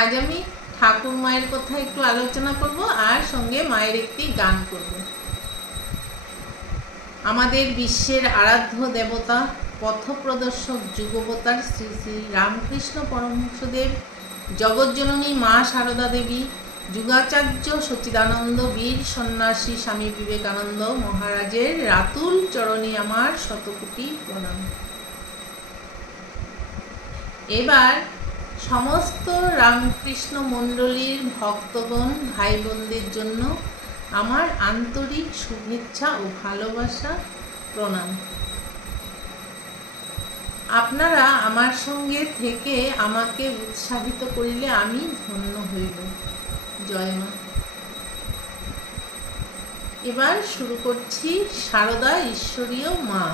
আজ আমি ঠাকুর মায়ের কথা একটু আলোচনা করব আর সঙ্গে মায়ের একটি গান করব। আমাদের বিশ্বের আরাধ্য দেবতা পথপ্রদর্শক যুগবতার শ্রী শ্রী রামকৃষ্ণ পরমহংসদেব, জগজ্জননী মা সারদা দেবী, যুগাচার্য সচ্চিদানন্দ বীর সন্ন্যাসী স্বামী বিবেকানন্দ মহারাজের রাতুল চরণে আমার শতকোটি প্রণাম। এবার সমস্ত রামকৃষ্ণ মণ্ডলীর ভক্তগণ ভাই বোনদের জন্য আমার আন্তরিক শুভেচ্ছা ও ভালোবাসা, প্রণাম। আপনারা আমার সঙ্গে থেকে আমাকে উৎসাহিত করিলে আমি ধন্য হইব। জয় মা। এবার শুরু করছি সারদা ঈশ্বরীয় মা।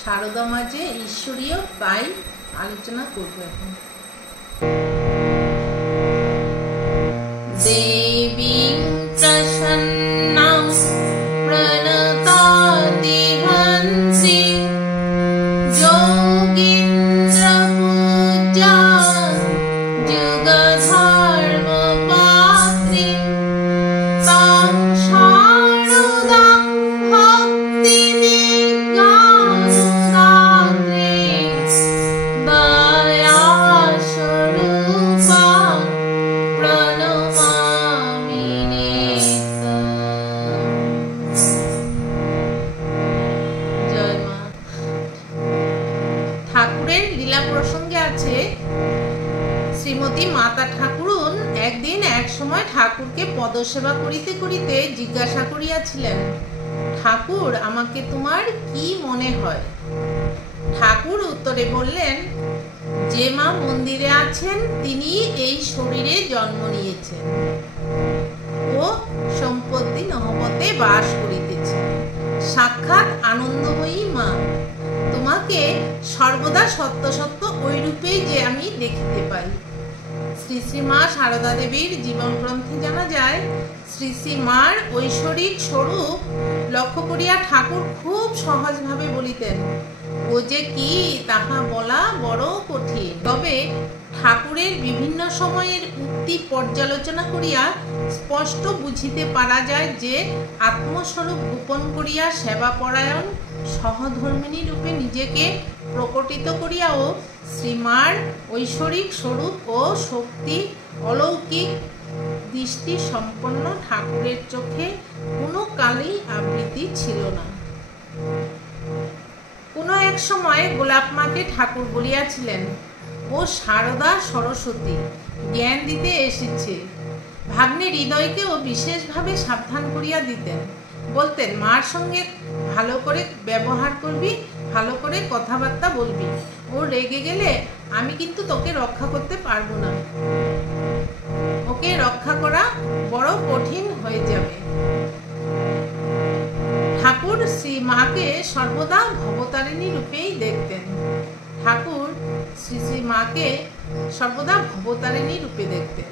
সারদা মা যে ঈশ্বরীয় তাই আলোচনা করব এখন। দেবীং প্রসন্নাং প্রণতাদিহংসি যোগীন্দ্র পূজাং যুগধর্মপাত্রীং তাং শারদাং ভক্তিবিজ্ঞানদাত্রীং দয়াস্বরূপাং প্রণমামি নিত্যং। জয় মা। ঠাকুরের লীলা প্রসঙ্গে আছে, শ্রীমতী মাতা ঠাকুরুন একদিন এক সময় ঠাকুরকে পদসেবা করিতে করিতে জিজ্ঞাসা করিয়াছিলেন, ঠাকুর, আমাকে তোমার কি মনে হয়? ঠাকুর উত্তরে বললেন, যে মা মন্দিরে আছেন তিনি এই শরীরে জন্ম নিয়েছেন ও সম্পত্তি নহবতে বাস করিতেছে, সাক্ষাৎ আনন্দময়ী মা। তোমাকে সর্বদা সত্য সত্য ওই রূপেই যে আমি দেখিতে পাই। শ্রী শ্রী মা সারদা দেবীর জীবন গ্রন্থে জানা যায়, শ্রী শ্রী মার ঐশ্বরিক স্বরূপ লক্ষ্য করিয়া ঠাকুর খুব সহজভাবে বলিতেন, ও যে কি তাহা বলা বড় কঠিন। তবে ঠাকুরের বিভিন্ন সময়ের উক্তি পর্যালোচনা করিয়া স্পষ্ট বুঝিতে পারা যায় যে আত্মস্বরূপ গোপন করিয়া সেবাপরায়ণ সহধর্মিণী রূপে নিজেকে প্রকটিত করিয়াও শ্রীমার ঐশ্বরিক স্বরূপ ও শক্তি অলৌকিক দৃষ্টি সম্পন্ন ঠাকুরের চোখে কোনো কালেই আবৃত্তি ছিল না। কোনো এক সময় গোলাপ মাকে ঠাকুর বলিয়াছিলেন, ও সারদা সরস্বতী জ্ঞান দিতে এসেছে। ভাগ্নে হৃদয়কেও বিশেষভাবে সাবধান করিয়া দিতেন, বলতেন, মার সঙ্গে ভালো করে ব্যবহার করবি, ভালো করে কথাবার্তা বলবি। ও রেগে গেলে আমি কিন্তু তোকে রক্ষা করতে পারবো না, ওকে রক্ষা করা বড় কঠিন হয়ে যাবে। ঠাকুর শ্রী মাকে সর্বদা ভবতারিণী রূপেই দেখতেন। ঠাকুর শ্রী শ্রী মাকে সর্বদা ভবতারিণী রূপে দেখতেন।